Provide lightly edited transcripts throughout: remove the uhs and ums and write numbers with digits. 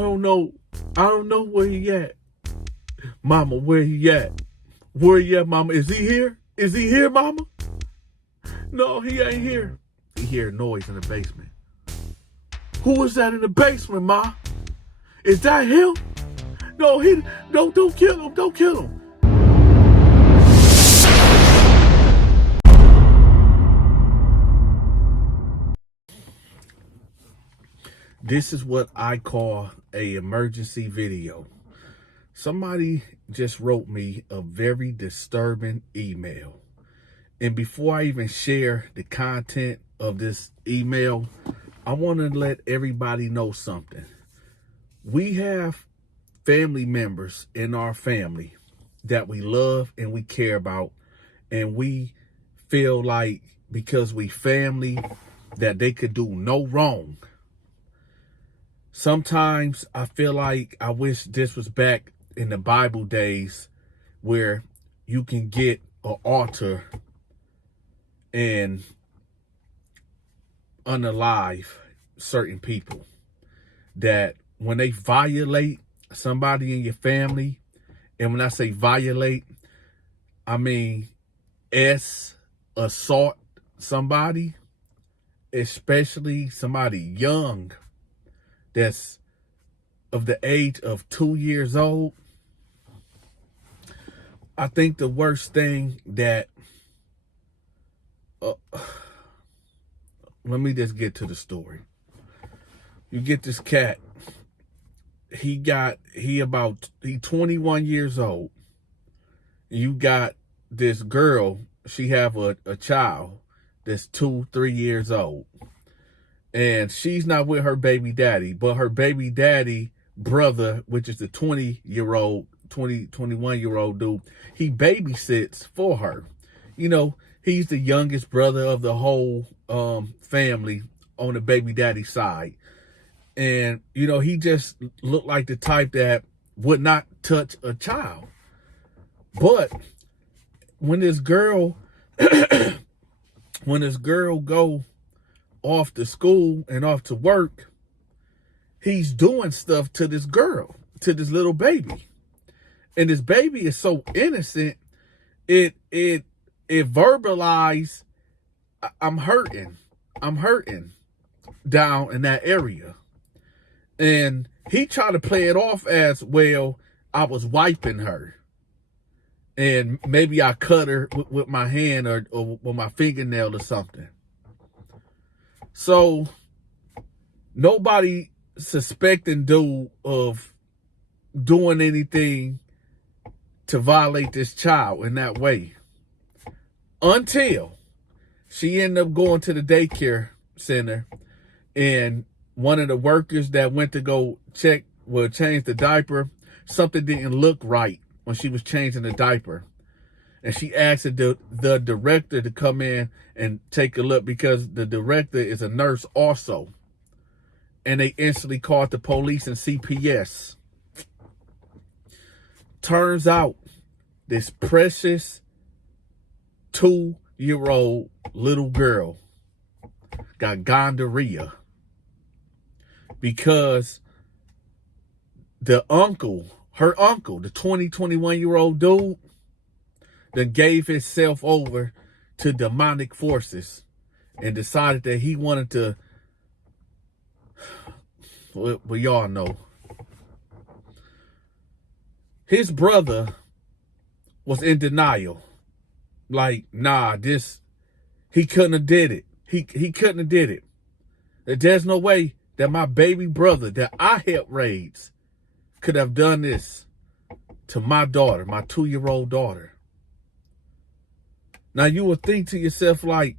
don't know. I don't know where he at. Mama, where he at? Where he at, Mama? Is he here? Is he here, Mama? No, he ain't here. He hear noise in the basement. Who is that in the basement, Ma? Is that him? No, don't kill him. Don't kill him. This is what I call a emergency video. Somebody just wrote me a very disturbing email. And before I even share the content of this email, I want to let everybody know something. We have family members in our family that we love and we care about, and we feel like because we family that they could do no wrong. Sometimes I feel like I wish this was back in the Bible days where you can get an altar and unalive certain people that when they violate somebody in your family, and when I say violate, I mean assault somebody, especially somebody young that's of the age of 2 years old. I think the worst thing that let me just get to the story. You get this cat. He 21 years old. You got this girl. She have a child that's 2-3 years old. And she's not with her baby daddy, but her baby daddy brother, which is the 21-year-old dude, he babysits for her. You know, he's the youngest brother of the whole family on the baby daddy side. And, you know, he just looked like the type that would not touch a child. But when this girl, go off to school and off to work, he's doing stuff to this girl, to this little baby. And this baby is so innocent, it verbalized, I'm hurting down in that area. And he tried to play it off as, well, I was wiping her. And maybe I cut her with my hand or with my fingernail or something. So nobody suspecting dude of doing anything to violate this child in that way. Until she ended up going to the daycare center, and one of the workers that went to go change the diaper, something didn't look right when she was changing the diaper. And she asked the director to come in and take a look, because the director is a nurse also. And they instantly called the police and CPS. Turns out this precious 2-year-old little girl got gonorrhea because her uncle, the 21-year-old dude, that gave himself over to demonic forces and decided that he wanted to, well, y'all know. His brother was in denial. Like, nah, he couldn't have did it. He couldn't have did it. There's no way that my baby brother that I helped raise could have done this to my daughter, my 2-year-old daughter. Now you would think to yourself, like,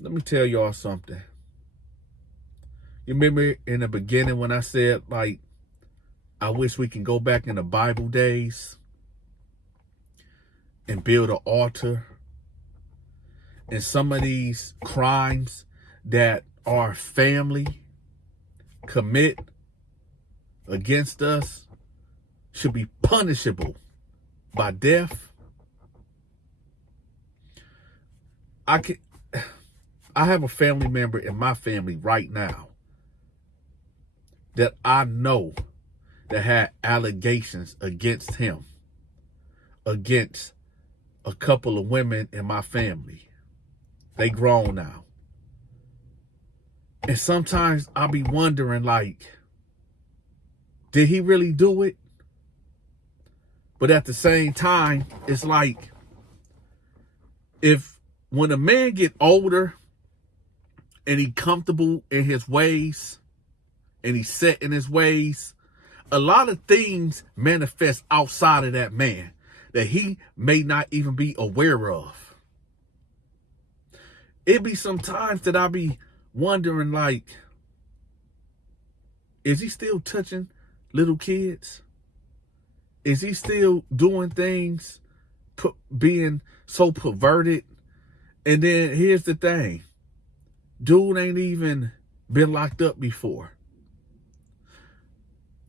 let me tell y'all something. You remember in the beginning when I said, like, I wish we can go back in the Bible days and build an altar, and some of these crimes that our family commit against us should be punishable by death. I have a family member in my family right now that I know that had allegations against him, against a couple of women in my family. They grown now. And sometimes I'll be wondering, like, did he really do it? But at the same time, it's like, when a man get older and he comfortable in his ways and he's set in his ways, a lot of things manifest outside of that man that he may not even be aware of. It be some times that I be wondering, like, is he still touching little kids? Is he still doing things, being so perverted? And then here's the thing. Dude ain't even been locked up before.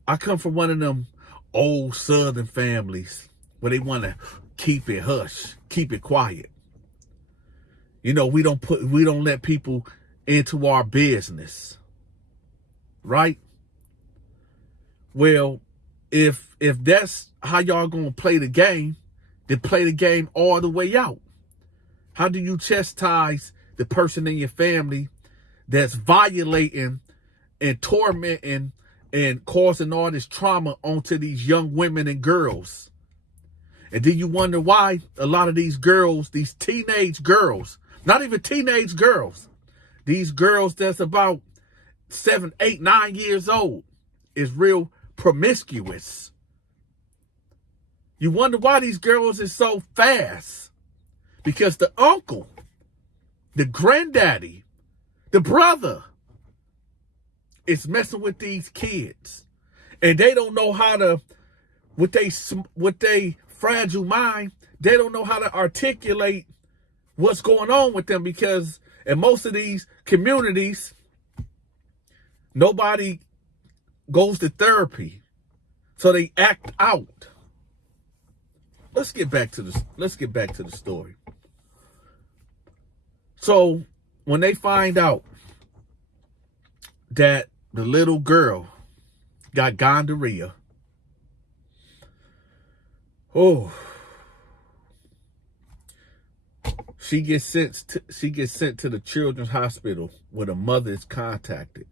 I come from one of them old Southern families where they want to keep it hush, keep it quiet. You know, we don't let people into our business. Right? Well, if that's how y'all gonna play the game, then play the game all the way out. How do you chastise the person in your family that's violating and tormenting and causing all this trauma onto these young women and girls? And then you wonder why a lot of these girls, these teenage girls, not even teenage girls, these girls that's about 7, 8, 9 years old, is real promiscuous. You wonder why these girls is so fast. Because the uncle, the granddaddy, the brother is messing with these kids. And they don't know how to, with they fragile mind, they don't know how to articulate what's going on with them, because in most of these communities, nobody goes to therapy. So they act out. Let's get back to the story. So when they find out that the little girl got gonorrhea, she gets sent to the children's hospital where the mother is contacted.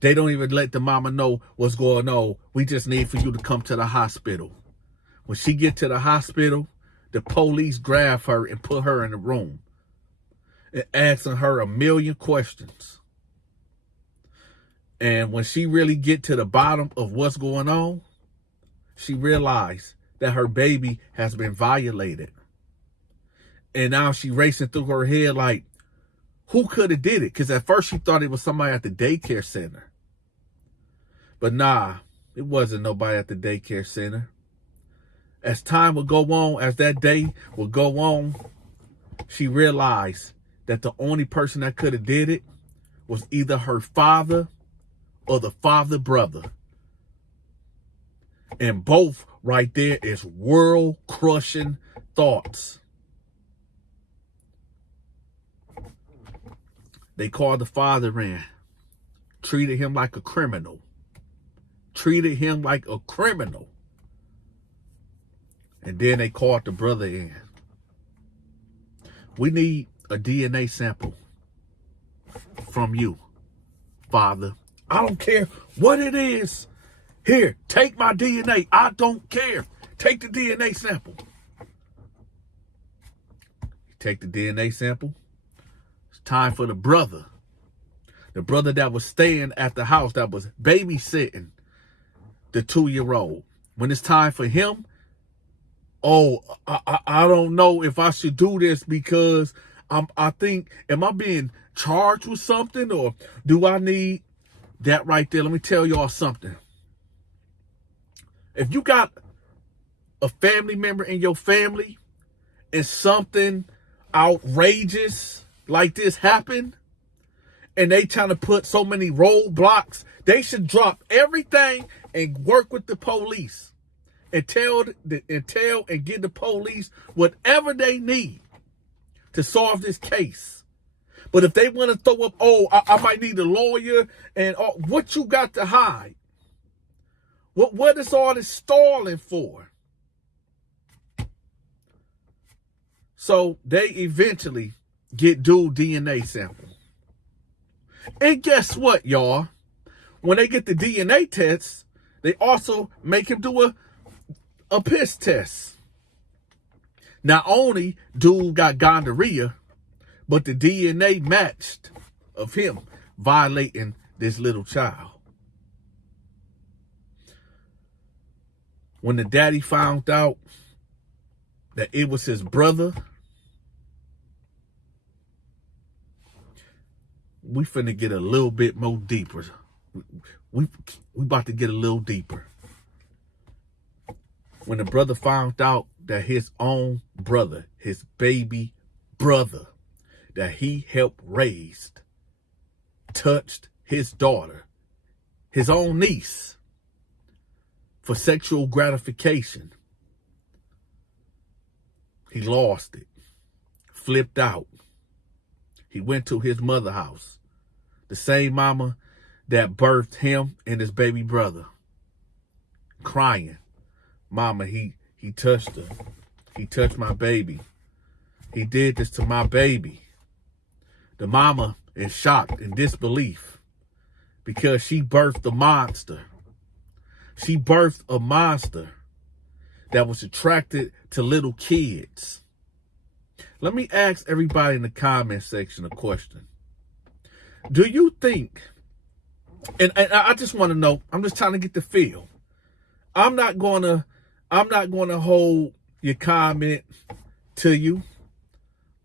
They don't even let the mama know what's going on. We just need for you to come to the hospital. When she get to the hospital, the police grab her and put her in a room and asking her a million questions. And when she really get to the bottom of what's going on, she realized that her baby has been violated. And now she racing through her head like, who could have did it? Because at first she thought it was somebody at the daycare center. But nah, it wasn't nobody at the daycare center. As time would go on, as that day would go on, she realized that the only person that could have did it was either her father or the father brother. And both right there is world-crushing thoughts. They called the father in, treated him like a criminal. And then they called the brother in. We need a DNA sample from you, father. I don't care what it is. Here, take my DNA. I don't care. Take the DNA sample. You take the DNA sample. It's time for the brother that was staying at the house, that was babysitting the 2-year-old. When it's time for him, I don't know if I should do this because I think, am I being charged with something, or do I need that right there? Let me tell y'all something. If you got a family member in your family and something outrageous like this happened, and they trying to put so many roadblocks, they should drop everything and work with the police and tell and give the police whatever they need to solve this case. But if they want to throw up, oh, I might need a lawyer, and what you got to hide? What is all this stalling for? So they eventually get dual DNA sample. And guess what, y'all? When they get the DNA test, they also make him do a piss test. Not only dude got gonorrhea, but the DNA matched of him violating this little child. When the daddy found out that it was his brother, we finna get a little bit more deeper. We about to get a little deeper. When the brother found out that his own brother, his baby brother, that he helped raise, touched his daughter, his own niece, for sexual gratification, he lost it, flipped out. He went to his mother's house, the same mama that birthed him and his baby brother, crying, "Mama, he touched her. He touched my baby. He did this to my baby." The mama is shocked in disbelief because she birthed a monster. She birthed a monster that was attracted to little kids. Let me ask everybody in the comment section a question. Do you think, and I just want to know, I'm just trying to get the feel. I'm not gonna hold your comment to you.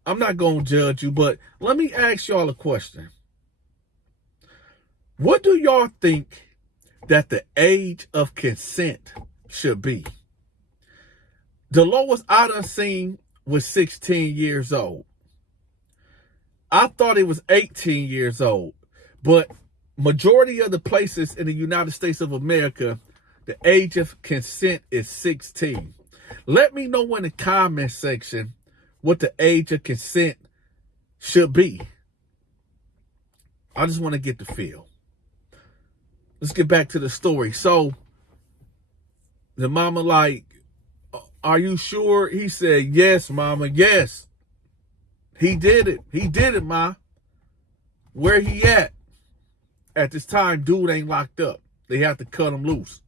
I'm not gonna judge you, but let me ask y'all a question. What do y'all think that the age of consent should be? The lowest I done seen was 16 years old. I thought it was 18 years old, but majority of the places in the United States of America, the age of consent is 16. Let me know in the comment section what the age of consent should be. I just want to get the feel. Let's get back to the story. So the mama like, "Are you sure?" He said, "Yes, mama, yes. He did it. He did it, ma." Where he at? At this time, dude ain't locked up. They have to cut him loose.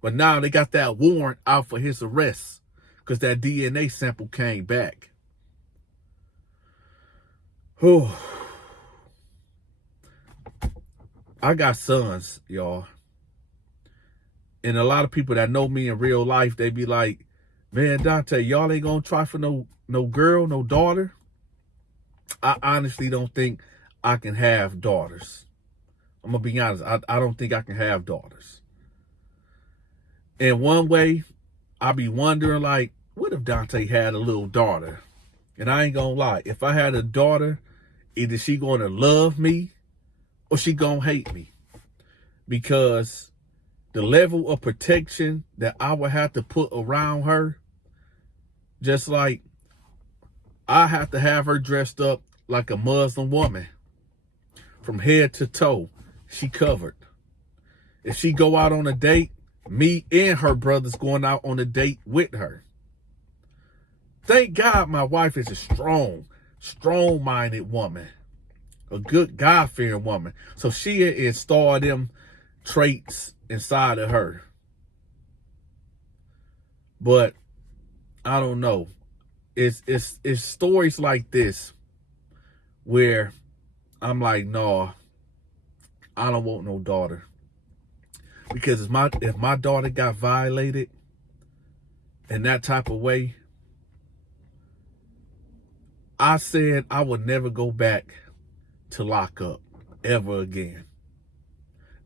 But now they got that warrant out for his arrest because that DNA sample came back. Whew. I got sons, y'all. And a lot of people that know me in real life, they be like, "Man, Dante, y'all ain't gonna try for no girl, no daughter?" I honestly don't think I can have daughters. I'm gonna be honest. I don't think I can have daughters. In one way, I be wondering, like, what if Dante had a little daughter? And I ain't gonna lie, if I had a daughter, either she gonna love me or she gonna hate me. Because the level of protection that I would have to put around her, just like I have to have her dressed up like a Muslim woman. From head to toe, she covered. If she go out on a date, me and her brother's going out on a date with her. Thank God my wife is a strong-minded woman. A good God-fearing woman. So she installed them traits inside of her. But I don't know. It's stories like this where I'm like, no, I don't want no daughter. Because if my daughter got violated in that type of way, I said I would never go back to lock up ever again.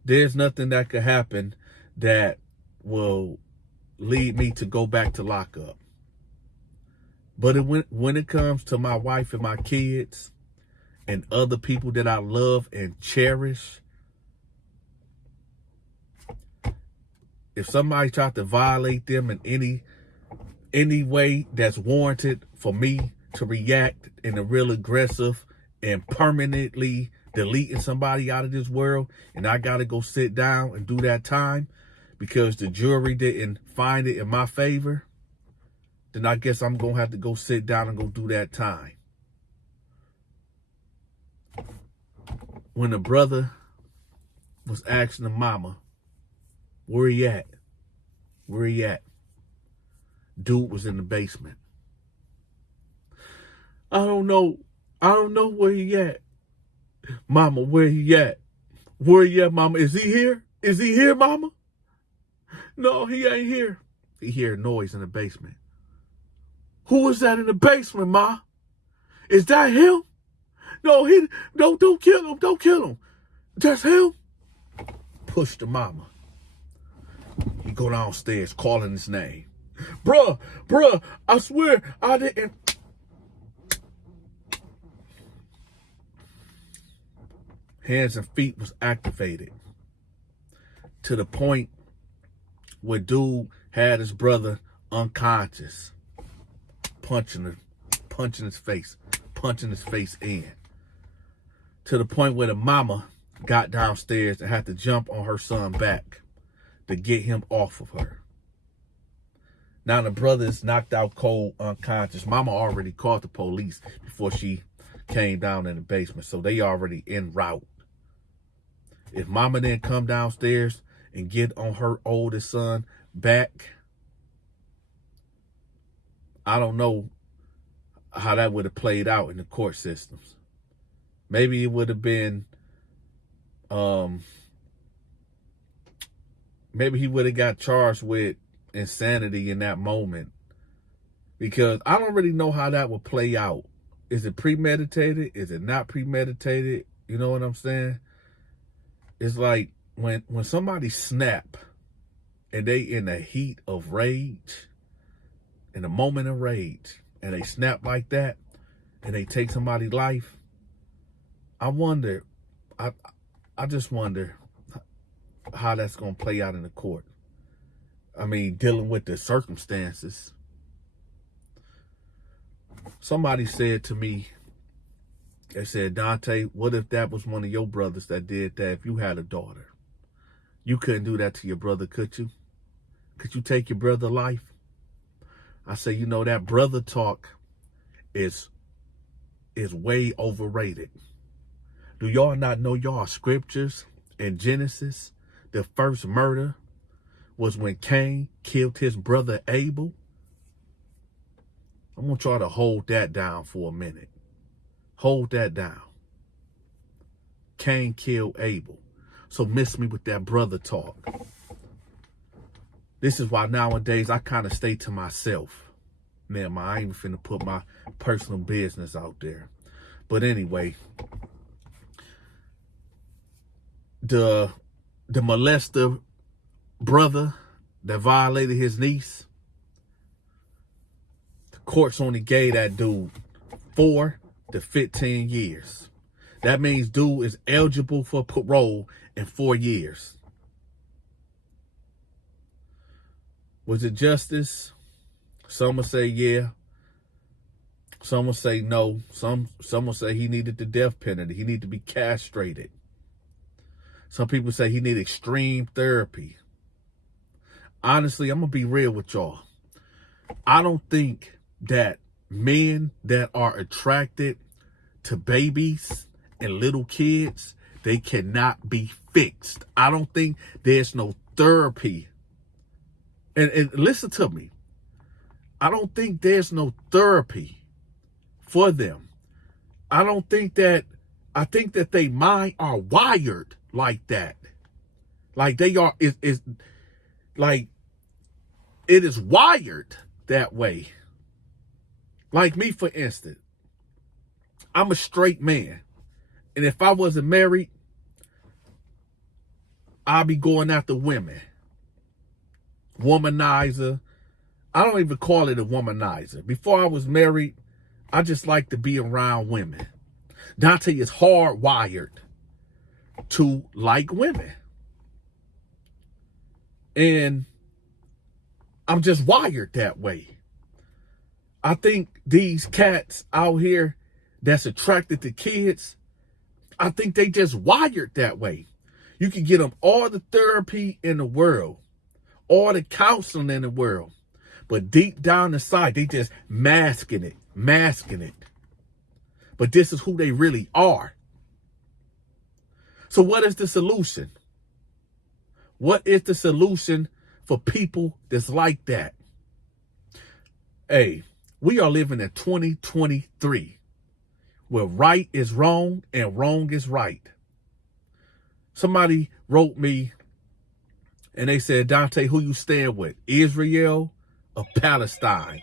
There's nothing that could happen that will lead me to go back to lock up. But when it comes to my wife and my kids and other people that I love and cherish, if somebody tried to violate them in any way that's warranted for me to react in a real aggressive and permanently deleting somebody out of this world, and I got to go sit down and do that time because the jury didn't find it in my favor, then I guess I'm going to have to go sit down and go do that time. When the brother was asking the mama, where he at? Where he at? Dude was in the basement. I don't know. I don't know where he at. Mama, where he at? Where he at, mama? Is he here? Is he here, mama? No, he ain't here. He hear noise in the basement. Who is that in the basement, ma? Is that him? No, don't kill him. Don't kill him. That's him. Push the mama. He go downstairs calling his name. Bruh, I swear I didn't. Hands and feet was activated to the point where dude had his brother unconscious, punching his face in. To the point where the mama got downstairs and had to jump on her son back to get him off of her. Now the brother is knocked out cold, unconscious. Mama already called the police before she came down in the basement, so they already en route. If mama didn't come downstairs and get on her oldest son back, I don't know how that would have played out in the court systems. Maybe it would have been, maybe he would have got charged with insanity in that moment, because I don't really know how that would play out. Is it premeditated? Is it not premeditated? You know what I'm saying? It's like when somebody snap and they in the heat of rage, in a moment of rage, and they snap like that and they take somebody's life. I just wonder how that's going to play out in the court. I mean, dealing with the circumstances. Somebody said to me, they said, Dante, what if that was one of your brothers that did that? If you had a daughter, you couldn't do that to your brother, could you? Could you take your brother's life? I say, you know, that brother talk is way overrated. Do y'all not know y'all scriptures in Genesis? The first murder was when Cain killed his brother Abel. I want y'all to hold that down for a minute. Hold that down. Cain killed Abel. So miss me with that brother talk. This is why nowadays I kind of stay to myself. Man, I ain't even finna put my personal business out there. But anyway, the molester brother that violated his niece, the courts only gave that dude 4 to 15 years. That means dude is eligible for parole in 4 years. Was it justice? Some will say yeah. Some will say no. Some will say he needed the death penalty. He needed to be castrated. Some people say he needed extreme therapy. Honestly, I'm going to be real with y'all. I don't think that men that are attracted to babies and little kids, they cannot be fixed. I don't think there's no therapy. And listen to me. I don't think there's no therapy for them. I think that they mind are wired like that. Like they are, is like it is wired that way. Like me, for instance, I'm a straight man. And if I wasn't married, I'd be going after women. Womanizer. I don't even call it a womanizer. Before I was married, I just like to be around women. Dante is hardwired to like women. And I'm just wired that way. I think these cats out here that's attracted to kids, I think they just wired that way. You can get them all the therapy in the world, all the counseling in the world, but deep down inside, they just masking it. But this is who they really are. So what is the solution? What is the solution for people that's like that? Hey, we are living in 2023, where right is wrong and wrong is right. Somebody wrote me and they said, Dante, who you stand with, Israel or Palestine?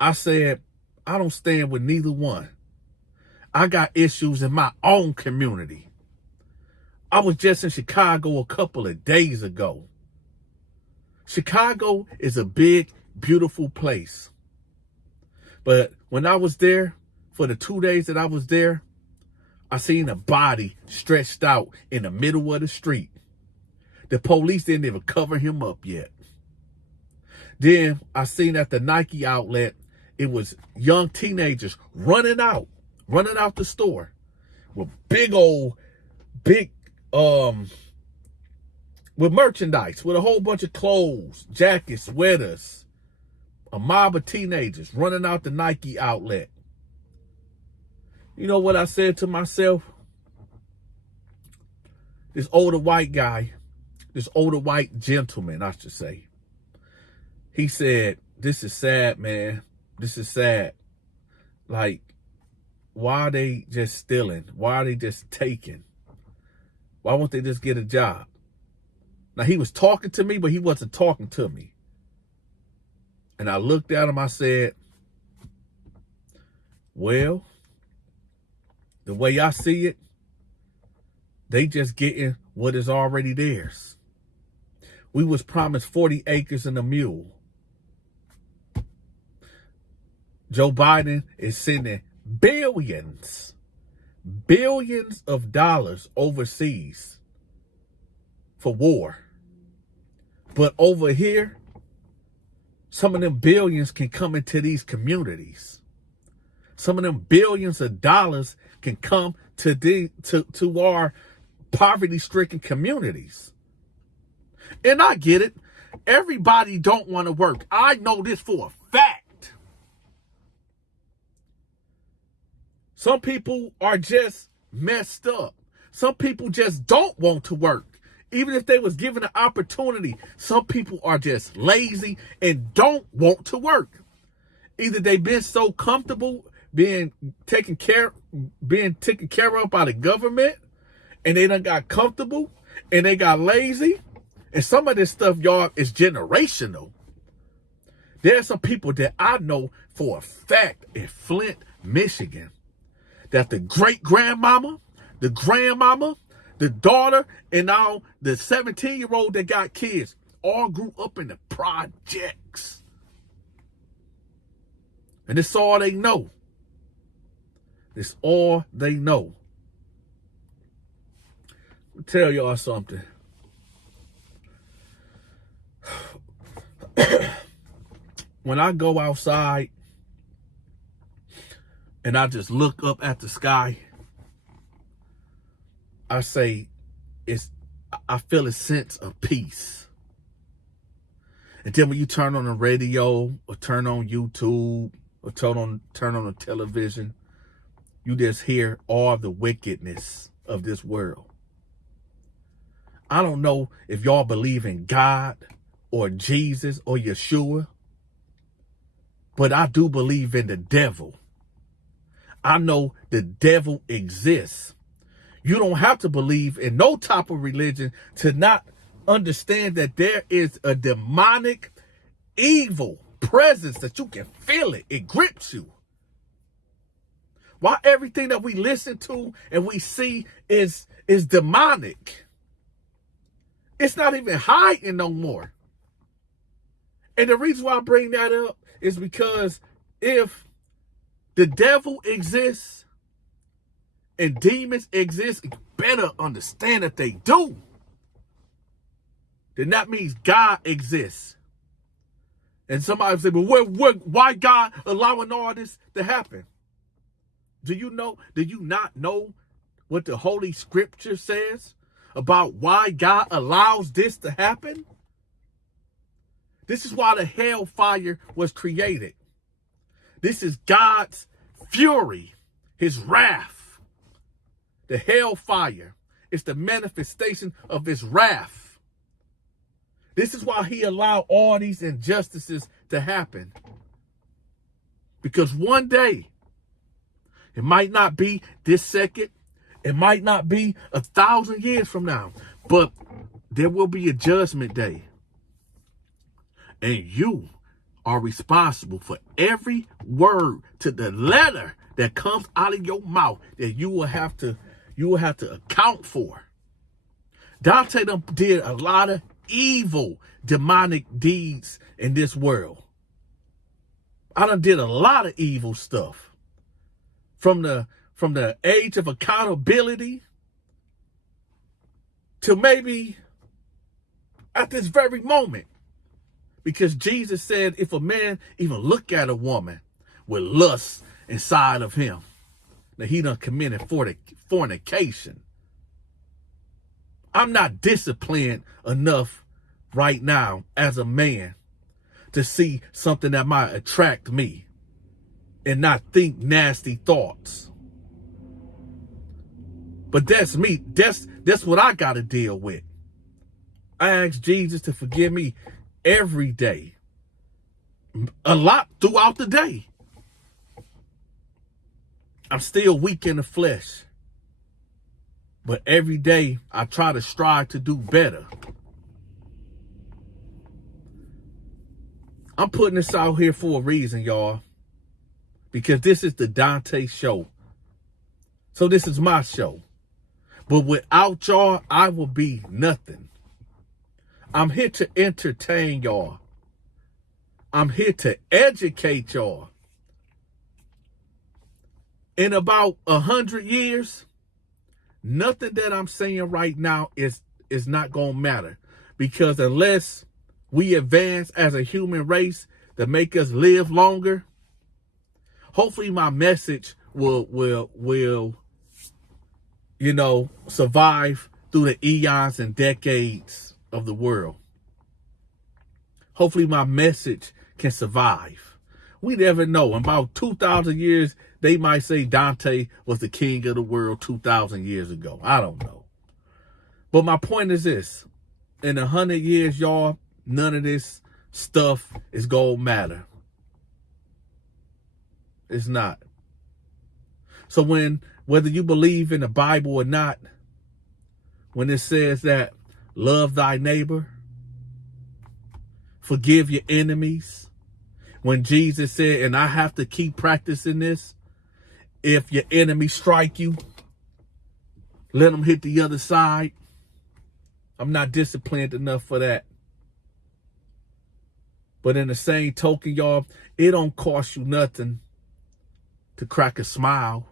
I said, I don't stand with neither one. I got issues in my own community. I was just in Chicago a couple of days ago. Chicago is a big, beautiful place. But when I was there, for the 2 days that I was there, I seen a body stretched out in the middle of the street. The police didn't even cover him up yet. Then I seen at the Nike outlet, it was young teenagers running out the store with with merchandise, with a whole bunch of clothes, jackets, sweaters, a mob of teenagers running out the Nike outlet. You know what I said to myself? This older white gentleman, I should say. He said, this is sad, man. This is sad. Like, why are they just stealing? Why are they just taking? Why won't they just get a job? Now, he was talking to me, but he wasn't talking to me. And I looked at him, I said, well, the way I see it, they just getting what is already theirs. We was promised 40 acres and a mule. Joe Biden is sending billions of dollars overseas for war. But over here, some of them billions can come into these communities. Some of them billions of dollars can come to our poverty-stricken communities. And I get it. Everybody don't want to work. I know this for a fact. Some people are just messed up. Some people just don't want to work. Even if they was given an opportunity, some people are just lazy and don't want to work. Either they've been so comfortable being taken care of by the government, and they done got comfortable and they got lazy. And some of this stuff, y'all, is generational. There's some people that I know for a fact in Flint, Michigan, that the great-grandmama, the grandmama, the daughter, and now the 17-year-old that got kids all grew up in the projects. And it's all they know. It's all they know. I'll tell y'all something. When I go outside and I just look up at the sky, I say, I feel a sense of peace. And then when you turn on the radio or turn on YouTube or turn on the television, you just hear all the wickedness of this world. I don't know if y'all believe in God or Jesus or Yeshua, but I do believe in the devil. I know the devil exists. You don't have to believe in no type of religion to not understand that there is a demonic, evil presence that you can feel it. It grips you. Why everything that we listen to and we see is demonic. It's not even hiding no more. And the reason why I bring that up is because if the devil exists and demons exist, you better understand that they do. Then that means God exists. And somebody say, well, why God allowing all this to happen? Do you not know what the Holy Scripture says about why God allows this to happen? This is why the hellfire was created. This is God's fury, his wrath. The hellfire is the manifestation of his wrath. This is why he allowed all these injustices to happen. Because one day, it might not be this second, it might not be 1,000 years from now, but there will be a judgment day. And you are responsible for every word to the letter that comes out of your mouth that you will have to account for. Dante did a lot of evil demonic deeds in this world. I done did a lot of evil stuff. From the age of accountability to maybe at this very moment. Because Jesus said if a man even look at a woman with lust inside of him, that he done committed fornication. I'm not disciplined enough right now as a man to see something that might attract me and not think nasty thoughts. But that's me. That's what I got to deal with. I ask Jesus to forgive me every day, a lot throughout the day. I'm still weak in the flesh, but every day I try to strive to do better. I'm putting this out here for a reason, y'all, because this is the Donta Show. So this is my show. But without y'all, I will be nothing. I'm here to entertain y'all. I'm here to educate y'all. In about 100 years, nothing that I'm saying right now is not going to matter. Because unless we advance as a human race to make us live longer, hopefully my message will survive through the eons and decades of the world. Hopefully my message can survive. We never know. In about 2,000 years, they might say Dante was the king of the world 2,000 years ago. I don't know. But my point is this. In 100 years, y'all, none of this stuff is going to matter. It's not. So whether you believe in the Bible or not, when it says that love thy neighbor, forgive your enemies, when Jesus said, and I have to keep practicing this, if your enemy strike you, let them hit the other side. I'm not disciplined enough for that. But in the same token, y'all, it don't cost you nothing to crack a smile.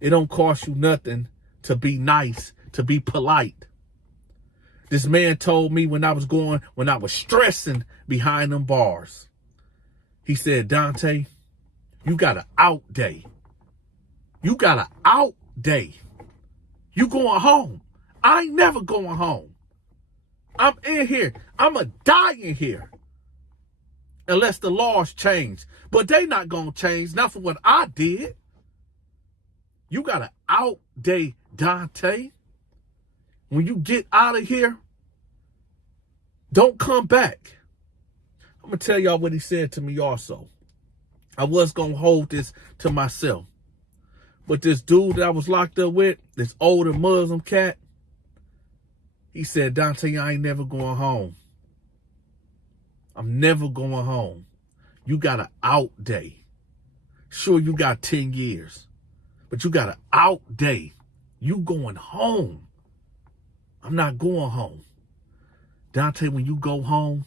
It don't cost you nothing to be nice, to be polite. This man told me when I was stressing behind them bars, he said, Dante, you got an out day. You got an out day. You going home. I ain't never going home. I'm in here. I'm a die in here. Unless the laws change. But they not going to change. Not for what I did. You got an out day, Dante. When you get out of here, don't come back. I'm going to tell y'all what he said to me also. I was going to hold this to myself. But this dude that I was locked up with, this older Muslim cat, he said, Dante, I ain't never going home. I'm never going home. You got an out day. Sure, you got 10 years. But you got an out day. You going home. I'm not going home. Dante, when you go home,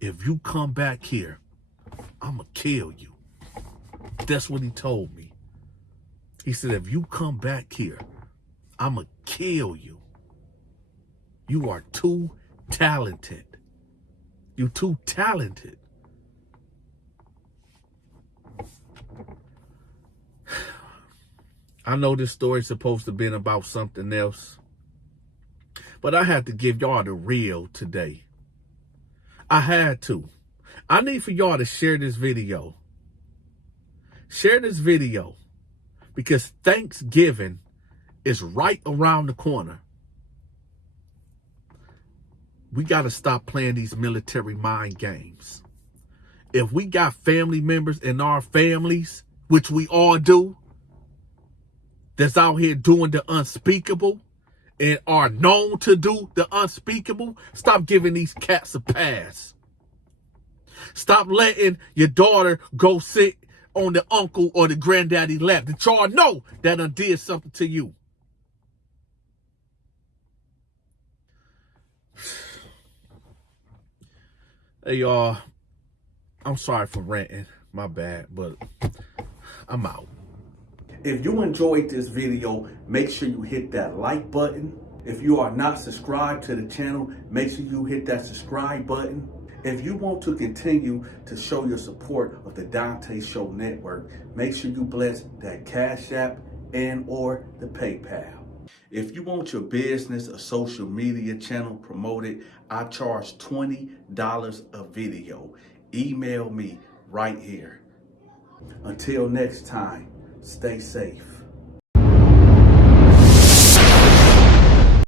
if you come back here, I'm going to kill you. That's what he told me. He said, if you come back here, I'm going to kill you. You are too talented. You're too talented. I know this story's supposed to have been about something else, but I had to give y'all the real today. I had to. I need for y'all to share this video. Share this video because Thanksgiving is right around the corner. We got to stop playing these military mind games. If we got family members in our families, which we all do, that's out here doing the unspeakable and are known to do the unspeakable, stop giving these cats a pass. Stop letting your daughter go sit on the uncle or the granddaddy lap that y'all know that done did something to you. Hey, y'all, I'm sorry for ranting. My bad, but I'm out. If you enjoyed this video, make sure you hit that like button. If you are not subscribed to the channel, make sure you hit that subscribe button. If you want to continue to show your support of the Donta Show Network, make sure you bless that Cash App and or the PayPal. If you want your business or social media channel promoted, I charge $20 a video. Email me right here. Until next time, stay safe.